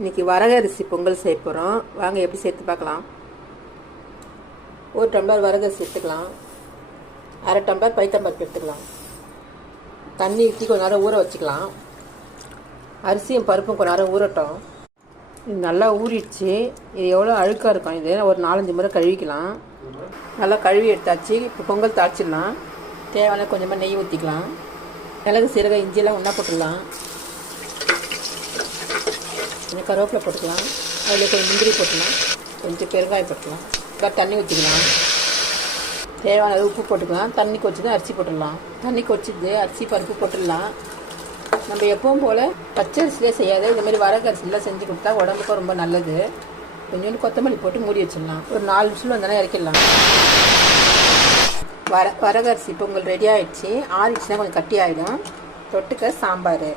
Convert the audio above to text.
இன்னைக்கு வரகரிசி பொங்கல் செய்ய போகிறோம் வாங்க எப்படி சேர்த்து பார்க்கலாம். ஒரு டம்ளர் வரகரிசி எடுத்துக்கலாம். அரை டம்ளர் பைத்தம்பருப்பு எடுத்துக்கலாம். தண்ணி ஊற்றி கொஞ்ச நேரம் ஊற வச்சுக்கலாம். அரிசியும் பருப்பும் கொஞ்ச நேரம் ஊறட்டும். இது நல்லா ஊறிடுச்சு. இது எவ்வளோ அழுக்காக இருக்கும்? இது ஒரு நாலஞ்சு முறை கழுவிக்கலாம். நல்லா கழுவி எடுத்தாச்சு. இப்போ பொங்கல் தாளிச்சிடலாம். தேவையான கொஞ்சமாக நெய் ஊற்றிக்கலாம் மிளகு சீரகம் இஞ்சியெல்லாம் ஒன்றா போட்டுடலாம். கொஞ்சம் கருவேப்பிலை போட்டுக்கலாம். அதில் கொஞ்சம் முந்திரி போட்டுக்கலாம். கொஞ்சம் பெருங்காயம் போட்டுக்கலாம். இப்போ தண்ணி ஊற்றிக்கலாம் தேவையான உப்பு போட்டுக்கலாம். தண்ணி கொச்சிதான் அரிசி போட்டுடலாம். தண்ணி கொச்சிது அரிசி பருப்பு போட்டுடலாம். நம்ம எப்பவும் போல் பச்சை அரிசிலே செய்யாத இந்த மாதிரி வரகு அரிசிலாம் செஞ்சு கொடுத்தா உடம்புக்கும் ரொம்ப நல்லது. கொஞ்சோண்டு கொத்தமல்லி போட்டு மூடி வச்சிடலாம். ஒரு நாலு நிமிஷம் வந்தோன்னா இறக்கிடலாம். வர வரகரிசி பொங்கல் ரெடி ஆயிடுச்சு. ஆறிடுச்சுன்னா கொஞ்சம் கட்டி ஆகிடும் தொட்டுக்க சாம்பார்.